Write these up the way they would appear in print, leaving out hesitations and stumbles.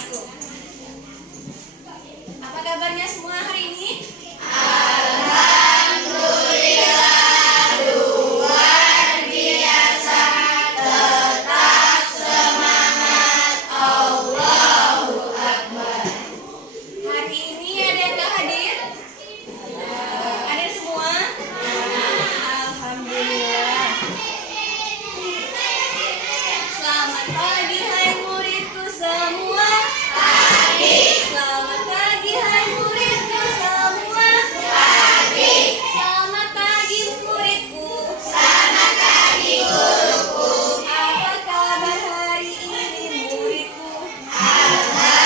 wabarakatuh. Apa kabarnya semua hari ini? Alhamdulillah, luar biasa, tetap semangat, Allahu Akbar. Hari ini ada yang gak hadir? Hadir semua? Alhamdulillah. Selamat pagi hai muridku semua. Pagi, Selamat pagi hai muridku semua. pagi, Selamat pagi muridku. selamat pagi guruku. Apa kabar hari ini muridku?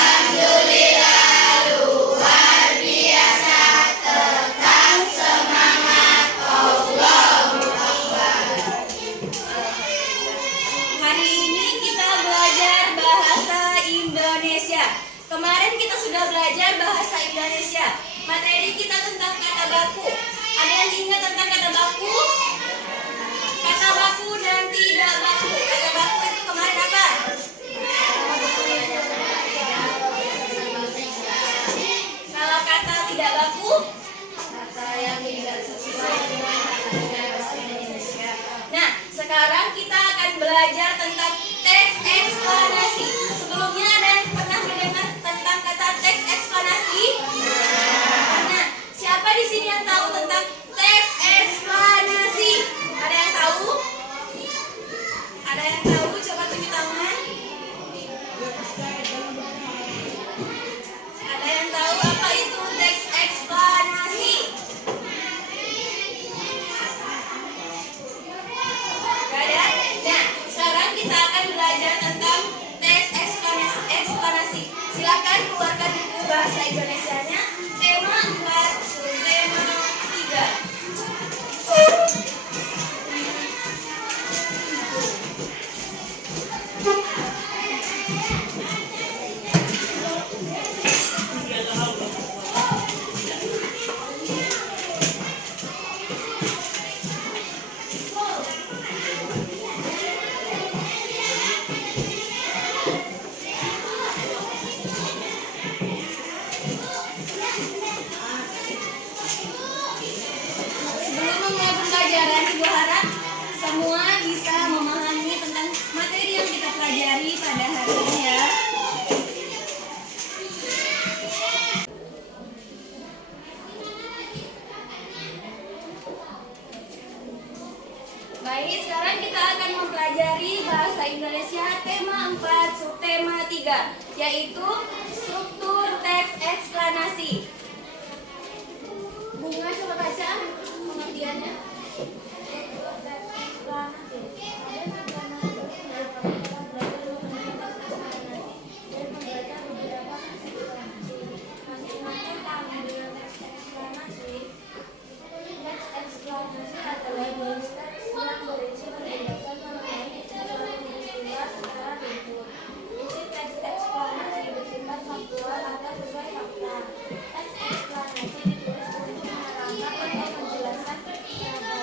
Alhamdulillah, luar biasa, tetap semangat, Allahu Akbar. Hari ini kita belajar bahasa Indonesia. Kemarin kita sudah belajar bahasa Indonesia. Materi kita tentang kata baku. Ada yang ingat tentang kata baku? Kata baku dan tidak baku. Kata baku itu kemarin apa? Kalau kata tidak baku? Kata yang tidak sesuai dengan bahasa Indonesia. Nah, sekarang kita akan belajar tentang teks eksplanasi. Sebelumnya ada yang pernah mendengar tentang kata teks eksplanasi? Nah, siapa di sini yang tahu tentang teks eksplanasi? Ada yang tahu? Ada yang tahu? Coba tunjuk tangan. Ada yang tahu apa itu teks eksplanasi? Gak ada? Nah, sekarang kita akan belajar tentang teks eksplanasi. Silakan keluarkan buku bahasa Indonesianya. Tema 4, subtema 3. Sebelum memulai pembelajaran, Ibu harap semua bisa memahami tentang materi yang kita pelajari pada hari ini ya. Baik, sekarang kita akan mempelajari bahasa Indonesia tema 4, subtema 3, yaitu struktur teks eksplanasi. Bunga coba baca pengertiannya. Teks eksplanasi adalah jenis teks yang berisi penjelasan mengenai istilah peristiwa secara ringkas. Isi teks eksplanasi bersifat faktual atau sesuai fakta. Teks eksplanasi ditulis untuk menerangkan atau menjelaskan sebuah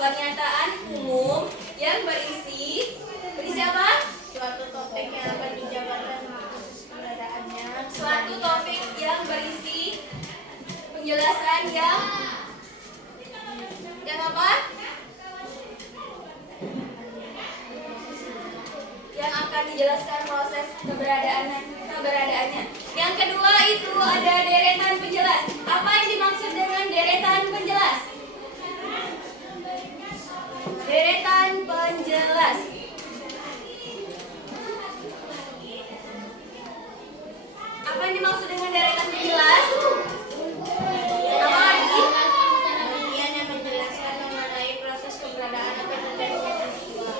pernyataan umum yang berisi apa? Suatu topik yang akan dijabarkan khusus keberadaannya. Suatu topik yang berisi penjelasan yang apa? Yang akan dijelaskan proses keberadaannya. Yang kedua itu ada deretan penjelas. Apa yang dimaksud dengan deretan penjelas? Deretan penjelas. Apa yang dimaksud dengan deretan penjelas? Apa lagi? Bagian yang menjelaskan mengenai proses keberadaan atau terjadinya peristiwa.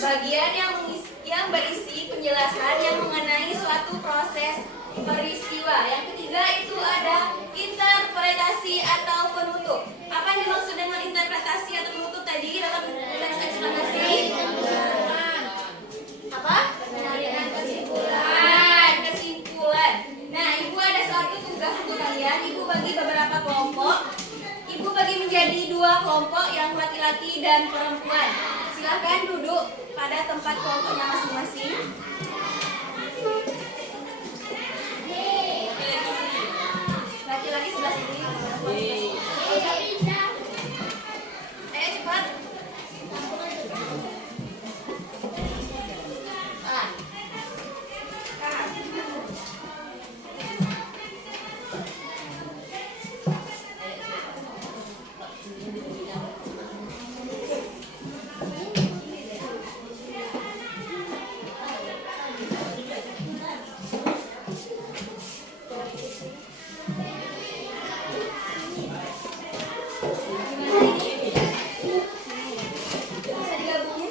Bagian yang berisi penjelasan yang mengenai suatu proses peristiwa. Yang ketiga itu ada interpretasi atau penutup. Apa yang dimaksud dengan interpretasi atau penutup tadi dalam teks eksplanasi? Apa? Penarikan kesimpulan. Kesimpulan. Nah, Ibu ada suatu tugas untuk kalian. Ibu bagi beberapa kelompok. Ibu bagi menjadi 2 kelompok yang laki-laki dan perempuan. Silakan duduk pada tempat kelompoknya masing-masing. Laki-laki sebelah sini. Ayo cepat. Bisa digabungin?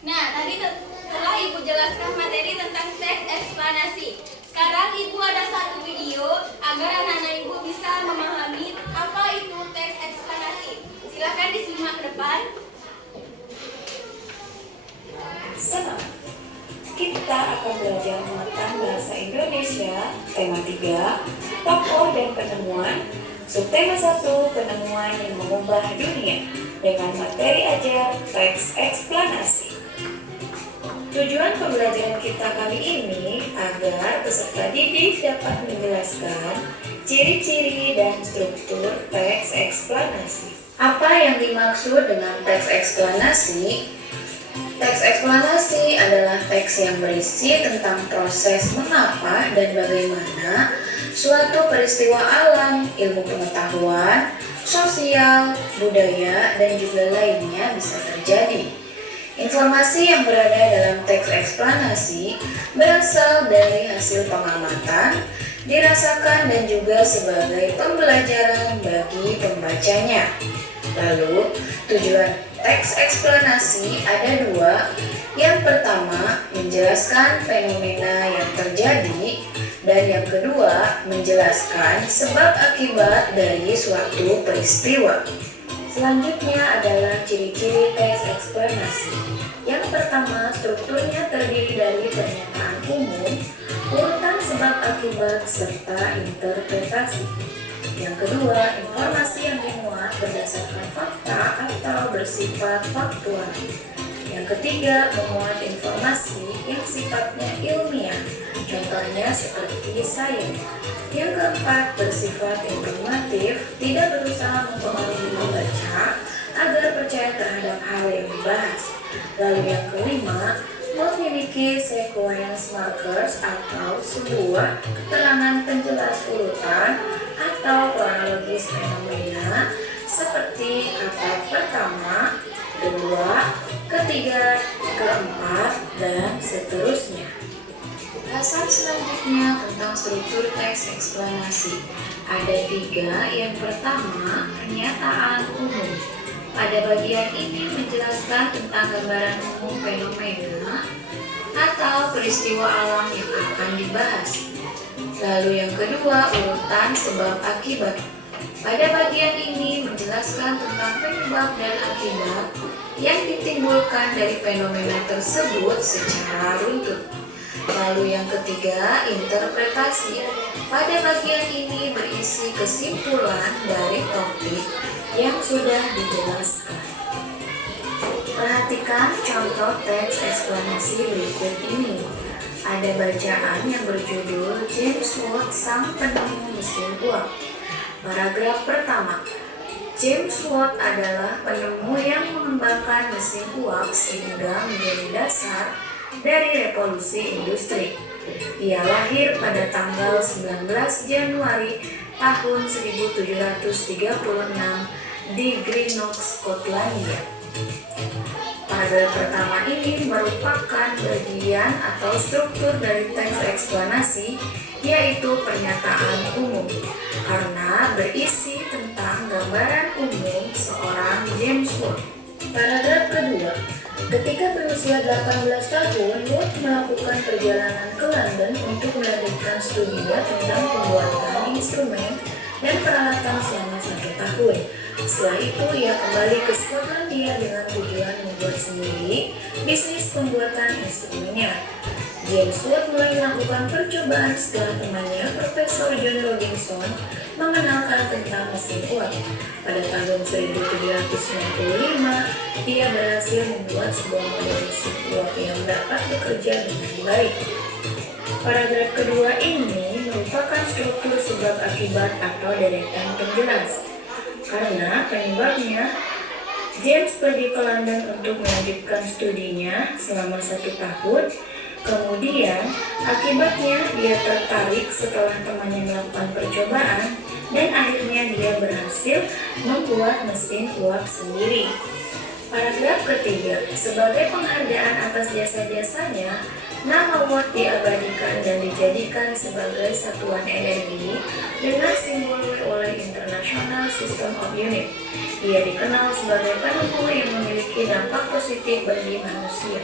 Nah, tadi telah Ibu jelaskan materi tentang teks eksplanasi. Sekarang Ibu ada satu video agar anak-anak Ibu bisa memahami apa itu teks eksplanasi. Silakan disimak ke depan. Senang. Kita akan belajar muatan bahasa Indonesia, tema 3, tokoh dan penemuan, subtema 1, penemuan yang mengubah dunia, dengan materi ajar teks eksplanasi. Tujuan pembelajaran kita kali ini agar peserta didik dapat menjelaskan ciri-ciri dan struktur teks eksplanasi. Apa yang dimaksud dengan teks eksplanasi? Teks eksplanasi adalah teks yang berisi tentang proses mengapa dan bagaimana suatu peristiwa alam, ilmu pengetahuan, sosial, budaya, dan juga lainnya bisa terjadi. Informasi yang berada dalam teks eksplanasi berasal dari hasil pengamatan, dirasakan dan juga sebagai pembelajaran bagi pembacanya. Lalu, tujuan teks eksplanasi ada 2. Yang pertama, menjelaskan fenomena yang terjadi, dan yang kedua, menjelaskan sebab akibat dari suatu peristiwa. Selanjutnya adalah ciri-ciri teks eksplanasi. Yang pertama, strukturnya terdiri dari pernyataan umum, urutan sebab akibat, serta interpretasi. Yang kedua, informasi yang dimuat berdasarkan fakta atau bersifat faktual. Yang ketiga, memuat informasi yang sifatnya ilmiah, contohnya seperti sains. Yang keempat, bersifat informatif, tidak berusaha mempengaruhi pembaca agar percaya terhadap hal yang dibahas. Lalu yang kelima, memiliki sequence markers atau sebuah keterangan penjelas urutan atau kronologis fenomena seperti kata pertama, kedua, ketiga, keempat, dan seterusnya. Bahasan selanjutnya tentang struktur teks eksplanasi. Ada 3. Yang pertama, pernyataan umum. Pada bagian ini menjelaskan tentang gambaran umum fenomena atau peristiwa alam yang akan dibahas. Lalu yang kedua, urutan sebab akibat. Pada bagian ini menjelaskan tentang penyebab dan akibat yang ditimbulkan dari fenomena tersebut secara runtut. Lalu yang ketiga, interpretasi. Pada bagian ini berisi kesimpulan dari topik yang sudah dijelaskan. Perhatikan contoh teks eksplanasi berikut ini. Ada bacaan yang berjudul James Watt, sang penemu mesin uap. Paragraf pertama. James Watt adalah penemu yang mengembangkan mesin uap sehingga menjadi dasar dari revolusi industri. Ia lahir pada tanggal 19 Januari tahun 1736 di Greenock, Skotlandia. Paragraf pertama ini merupakan bagian atau struktur dari teks eksplanasi, yaitu pernyataan umum, karena berisi tentang gambaran umum seorang James Watt. Paragraf kedua. Ketika berusia 18 tahun, Watt melakukan perjalanan ke London untuk melanjutkan studinya tentang pembuatan instrumen dan peralatan selama 1 tahun. Setelah itu, ia kembali ke Skotlandia dengan tujuan membuat sendiri bisnis pembuatan instrumennya. James Watt mulai melakukan percobaan setelah temannya, Profesor John Robinson, mengenalkan tentang mesin uap. Pada tahun 1795, ia berhasil membuat sebuah model mesin uap yang dapat bekerja dengan baik. Paragraf kedua ini merupakan struktur sebab akibat atau deretan penjelas. Karena penyebabnya, James pergi ke London untuk melanjutkan studinya selama 1 tahun. Kemudian, akibatnya dia tertarik setelah temannya melakukan percobaan dan akhirnya dia berhasil membuat mesin uap sendiri. Paragraf ketiga, sebagai penghargaan atas jasa-jasanya, nama Watt diabadikan dan dijadikan sebagai satuan energi dengan simbol W oleh International System of Units. Ia dikenal sebagai penemu yang memiliki dampak positif bagi manusia.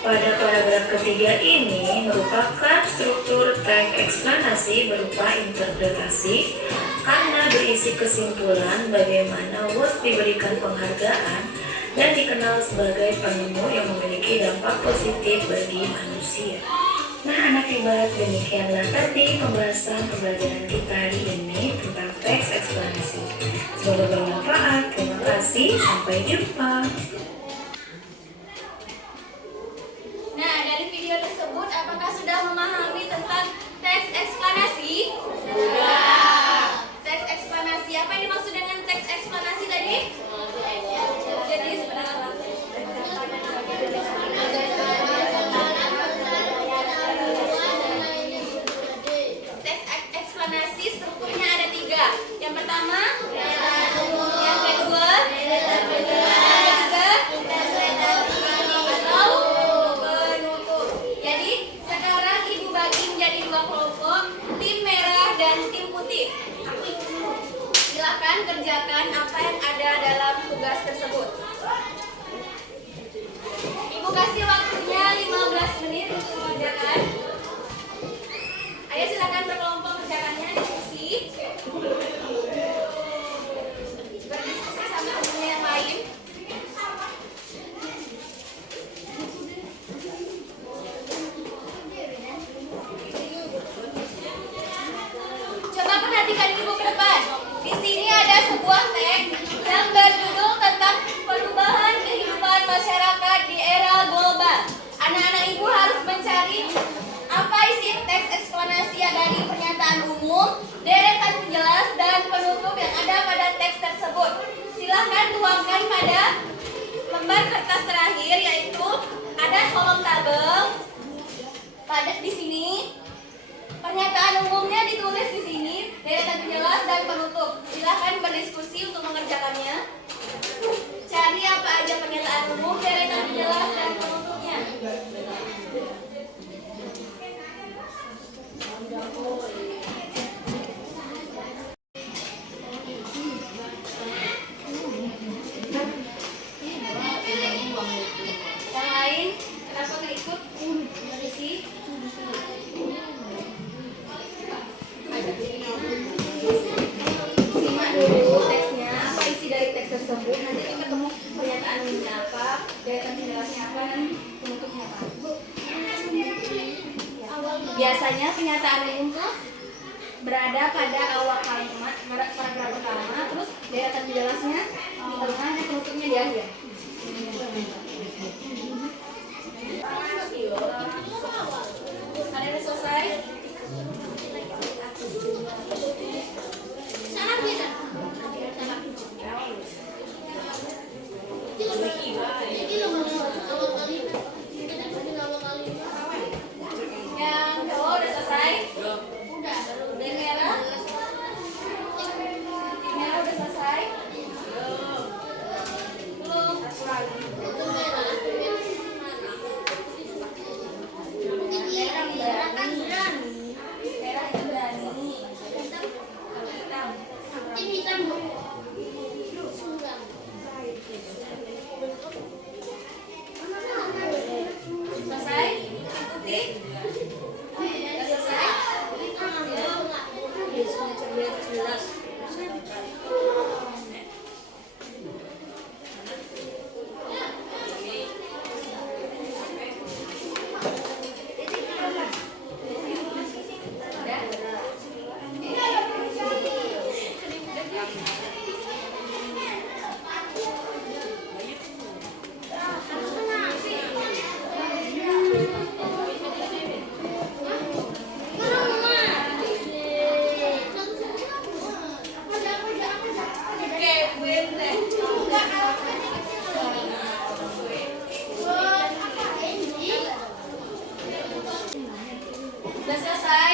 Pada paragraf ketiga ini merupakan struktur teks eksplanasi berupa interpretasi karena berisi kesimpulan bagaimana Watt diberikan penghargaan dan dikenal sebagai penemu yang memiliki dampak positif bagi manusia. Nah, anak hebat, demikianlah tadi pembahasan pembelajaran kita hari ini tentang teks eksplanasi. Semoga bermanfaat. Terima kasih. Sampai jumpa. Nah, dari video tersebut apakah sudah memahami tentang teks eksplanasi? Sudah. Teks eksplanasi, apa yang dimaksud dengan teks eksplanasi tadi? Jadi sebenarnya teks eksplanasi strukturnya ada 3. Yang pertama, yang kedua, yang ketiga, atau penutup. Jadi sekarang ibu bagi menjadi 2 kelompok, tim merah dan tim putih. Silakan kerjakan apa yang ada dalam tugas tersebut. Ibu kasih waktunya 15 menit untuk mengerjakan. Ayo silakan berkelompok kerjakannya, diskusi. Berdiskusi sama teman yang lain. Coba perhatikan ibu ke depan. Di sini ada sebuah teks yang berjudul tentang perubahan kehidupan masyarakat di era global. Anak-anak ibu harus mencari apa isi teks eksplanasi dari pernyataan umum, deretan penjelas, dan penutup yang ada pada teks tersebut. Silahkan tuangkan pada lembar kertas terakhir, yaitu ada kolom tabel. Pada di sini pernyataan umumnya ditulis di sini, deretan penjelas dan penutup. Silahkan berdiskusi untuk mengerjakannya. Cari apa aja pernyataan umum, deretan penjelas dan penutupnya. Yang lain, kenapa nggak ikut? Berisi. Biasanya pernyataan umum tuh berada pada awal kalimat, paragraf pertama, terus deretan jelasnya di tengah dan penutupnya di akhir. Ada yang selesai? Yang cowok udah selesai? Yang merah? Yang merah udah selesai? Belum. Merah itu berani. Hitam. Selesai? Putih? Udah selesai? Udah selesai?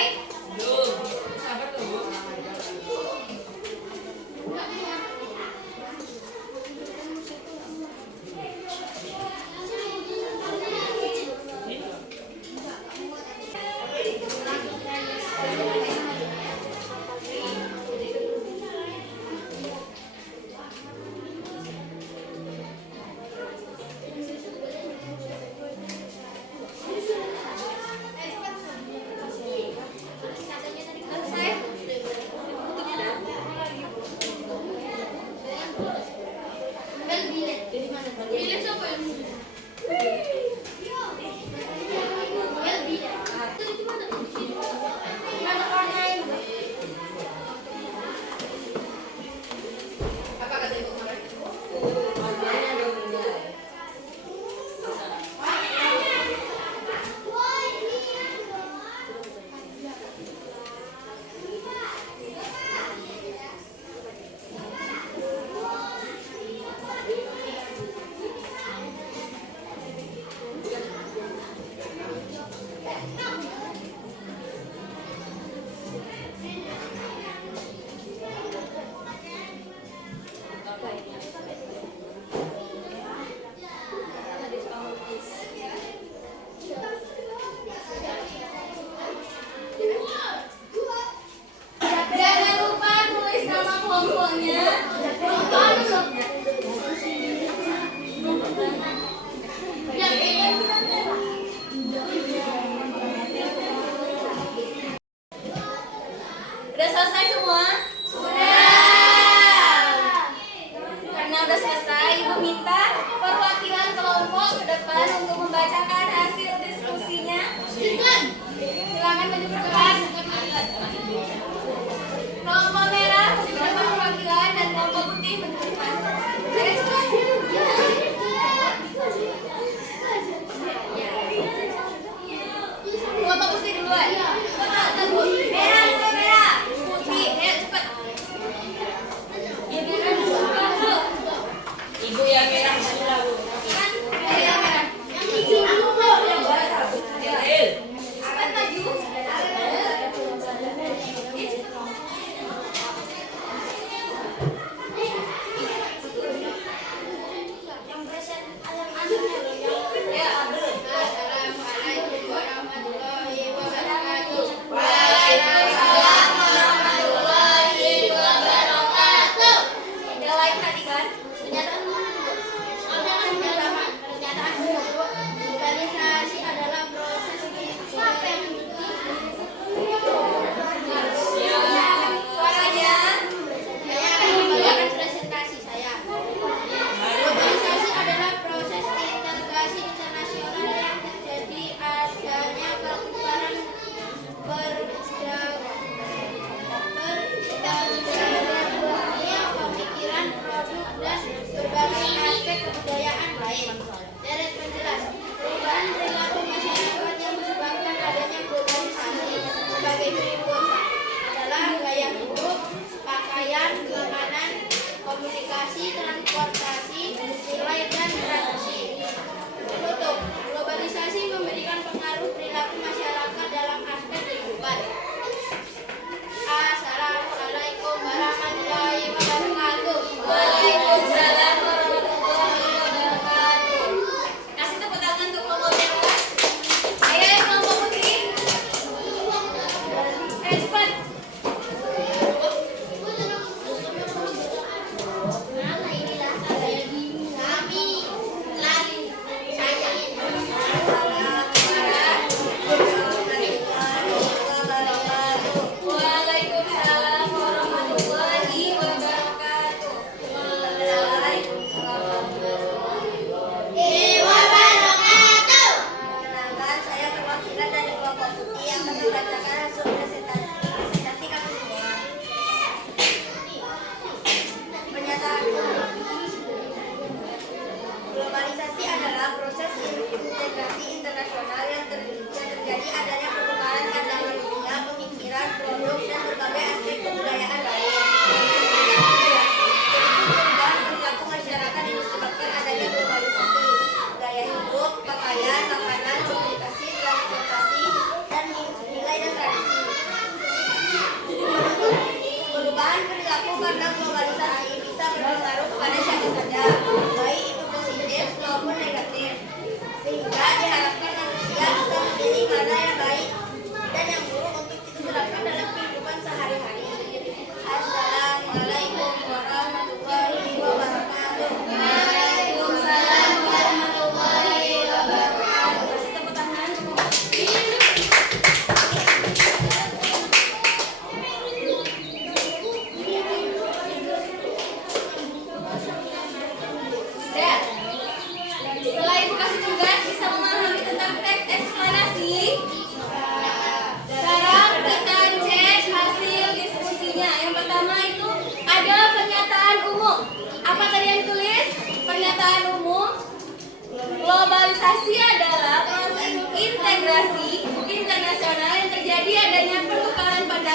Jangan lupa tulis nama kelompoknya. Udah selesai semua? Karena udah selesai, Ibu minta perwakilan kelompok ke depan untuk membacakan hasil diskusinya. Silakan maju ke depan. Kelompok merah maju ke depan perwakilan dan kelompok putih maju ke depan. Ayo cepat. Kelompok putih duluan. Merah, merah. Putih, ayo cepat.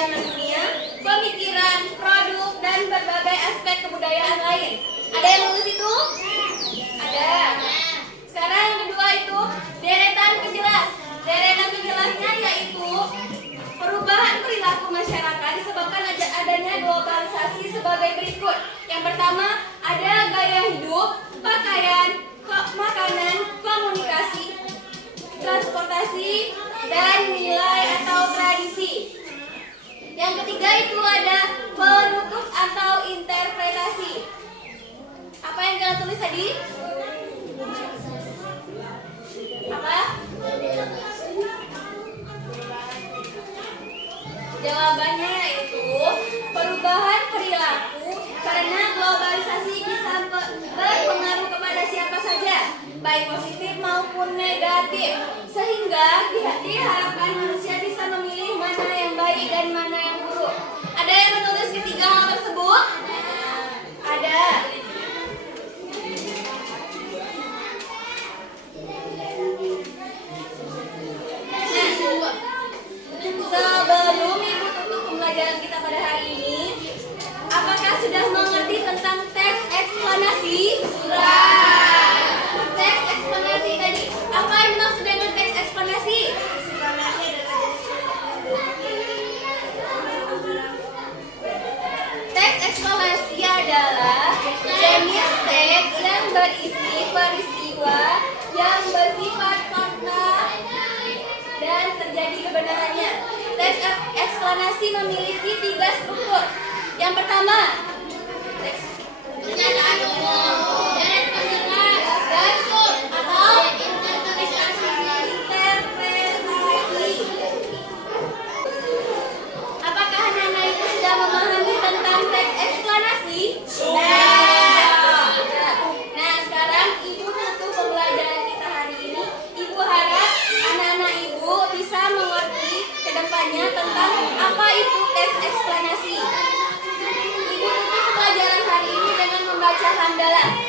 pengalaman dunia, pemikiran, produk, dan berbagai aspek kebudayaan lain. Ada yang lulus itu? Ada. Sekarang yang kedua itu deretan penjelas. Deretan penjelasnya yaitu perubahan perilaku masyarakat disebabkan adanya globalisasi sebagai berikut. Yang pertama, ada gaya hidup, pakaian, makanan, komunikasi, transportasi, dan nilai atau tradisi. Yang ketiga itu ada penutup atau interpretasi. Apa yang kalian tulis tadi? Apa? Jawabannya yaitu perubahan perilaku karena globalisasi bisa berpengaruh kepada siapa saja, baik positif maupun negatif, sehingga diharapkan manusia bisa memilih mana yang baik dan mana yang buruk. Ada yang menulis ketiga hal tersebut? Ada. Sebelum Ibu tutup pembelajaran kita pada hari ini, apakah sudah mengerti tentang teks eksplanasi? Sudah. Teks eksplanasi tadi. Apa yang dimaksud dengan teks eksplanasi? Teks eksplanasi adalah jenis teks yang berisi peristiwa yang bersifat fakta dan terjadi kebenarannya. Teks eksplanasi memiliki 3 struktur. Yang pertama, teks pernyataan umum, dan penjelas, dan atau interpretasi. Apakah anak-anak itu sudah memahami tentang teks eksplanasi? Sudah. Nah, sekarang Ibu tutup pembelajaran kita hari ini. Ibu harap anak-anak Ibu bisa mengerti ke depannya tentang apa itu teks eksplanasi. Ibu tutup pelajaran hari ini dengan membaca hamdalah.